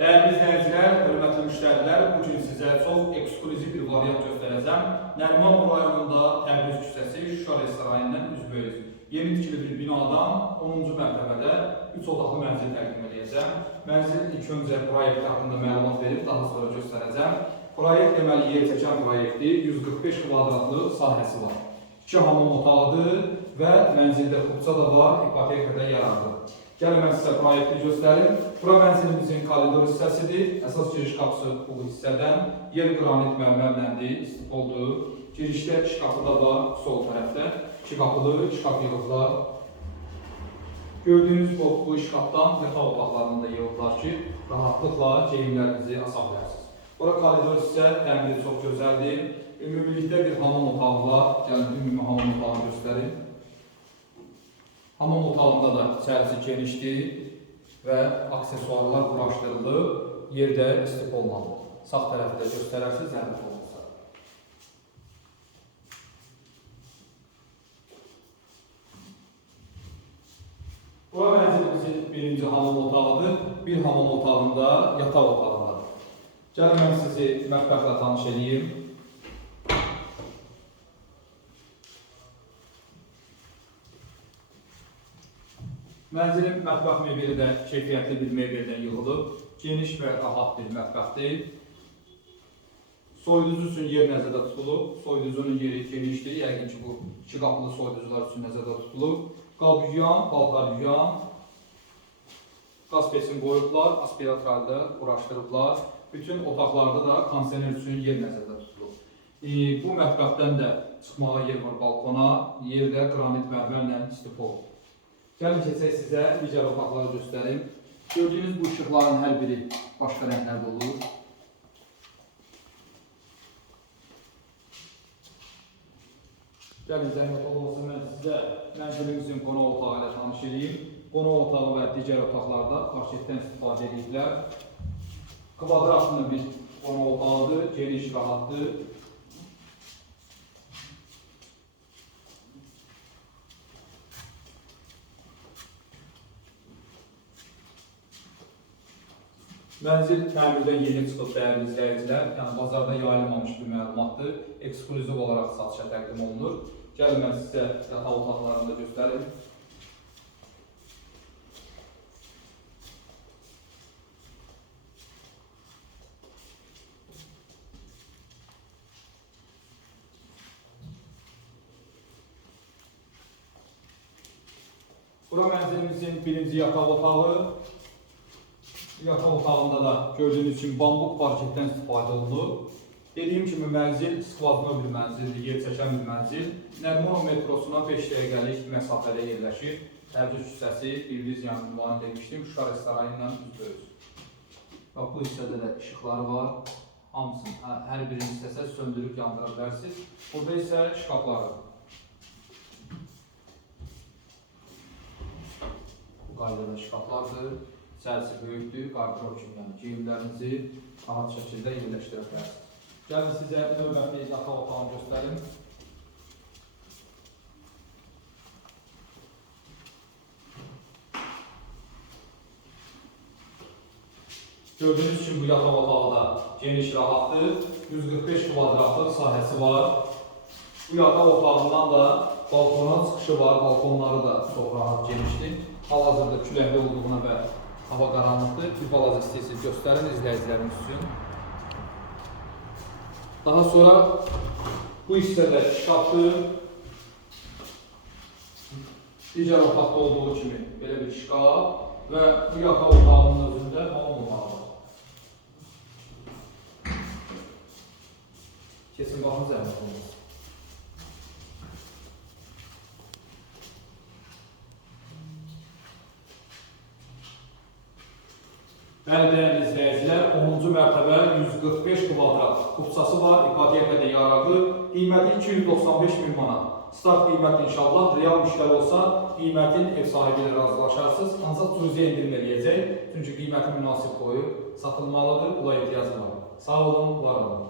Değerli izləyicilər, hörmətli müştərilər, bu gün sizə çox bir variant göstərəcəm. Nəriman rayonunda Təbriz küçəsi Şuşa restoranından üzbəüz yeni tikili bir binadan 10-cu mərtəbədə 3 otaqlı mənzil təqdim edəcəm. Mənzilin ilk öncə proyekt haqqında məlumat verib daha sonra göstərəcəm. Proyekt deməli yer çəkən proyekti 145 kvadratlıq sahəsi var. 2 hamam otağıdır və mənzildə xubça da var, ipotekada yaranır. Gəlin mən sizə proyekti göstərim. Bura mənzilimizin koridor hissəsidir. Əsas giriş qapısı bu hissədən. Yer qranit mərmərləndir, istifoldur. Girişdə şkafı da var sol tərəfdə. İki qapılı, şkaf yığıblar. Gördüyünüz bu, bu şkafdan yataq otaqlarında yığıblar ki, rahatlıqla geyimlərinizi asa bilərsiniz. Bura koridor hissə təmiri çox gözəldir. Ümumilikdə bir hamam otağı var. Gəlin ümumi hamam otağını göstərim. Hamam otağında da içərisi genişdir və aksesuarlar quraşdırılıb, yerdə istif olmalıdır. Sağ tərəfdə göstərərsiniz, zəhmət olmasa. Bura mənzilimizin birinci hamam otağıdır. Bir hamam otağında yataq otağındadır. Gəlin mən sizi mətbəxlə tanış edeyim. Mənzilin mətbəx mebeli də keyfiyyətli bir mebeldən yığılıb. Geniş və rahat bir mətbəxdir. Soyuducu üçün yer nəzərdə tutulub. Soyuducunun yeri genişdir. Yəqin ki, bu iki qapılı soyuducular üçün nəzərdə tutulub. Qab yuyan, paltar yuyan. Qaz peçini qoyublar, aspiratorda uğraşdırıblar. Bütün otaqlarda da kondisioner üçün yer nəzərdə tutulub. E, bu mətbəxdən də çıxmağa yer var balkona. Yerdə qranit mərmərlə istif olub. Gəlin keçək sizə digər otaqları göstərim. Gördüyünüz bu işıqların hər biri başqa rənglərdə olur. Gəlin zəhmət olmasa mən sizə mənzilimizin qonaq otağı ilə tanış edeyim. Qonaq otağı və digər otaqlarda parketdən istifadə ediblər. Kvadratlı bir qonaq otağıdır, geniş, rahatdır. Mənzil təmirdən yeni çıxıb dəyərli izləyicilər, yəni bazarda yayılmamış bir məlumatdır. Ekskluziv olaraq satışa təqdim olunur. Gəlin mən sizə yataq otaqlarını da göstərim. Bura mənzilimizin birinci yataq otağı. Yataq otağında da gördüyünüz kimi bambuq parketdən istifadə olunur. Dediyim kimi mənzil skvadno bir mənzildir, yer çəkən bir mənzil. Nərimanov metrosuna 5 dəqiqəlik məsafədə yerləşir. Təbriz küçəsi, Bildiz yanından demişdim, Şuşa restoranı ilə üzbəüz. Bax bu hissədə də işıqları var. Hamısını, hə- hər birini istəsəz söndürüb yandıra bilərsiniz. Burada isə şkafları. Bu qaydada şkaflardır. İçərisi böyükdür, qardırop kimi, yəni geyimlərinizi rahat şəkildə yerləşdirə bilərsiniz. Gəlin sizə növbəti yataq otağını göstərim. Gördüyünüz kimi bu yataq otağı da geniş, rahatdır. 145 kvadratlıq sahəsi var. Bu yataq otağından da balkona çıxışı var. Balkonları da çox rahat, genişdir. Hal-hazırda küləkli olduğuna və hava qaranlıqdır. Bir balaca istəyirsiniz göstərin izləyicilərimiz üçün. Daha sonra bu hissədə şkafdır. Digər otaqda olduğu kimi belə bir şkaf və bu yataq otağının özündə hamam var. Kesin baxın zəhmət olmasın. Bəli, dəyərli izləyicilər, 10-cu mərtəbə 145 kvadrat kupçası var, ipotekada yarağı, qiyməti 295 min manat. Start qiyməti inşallah real müştəri olsa, qiymətin ev sahibi ilə razılaşarsınız, ancaq cüziyə endirim eləyəcək, çünki qiyməti münasib qoyub satılmalıdır, buna ehtiyac var. Sağ olun, var olun.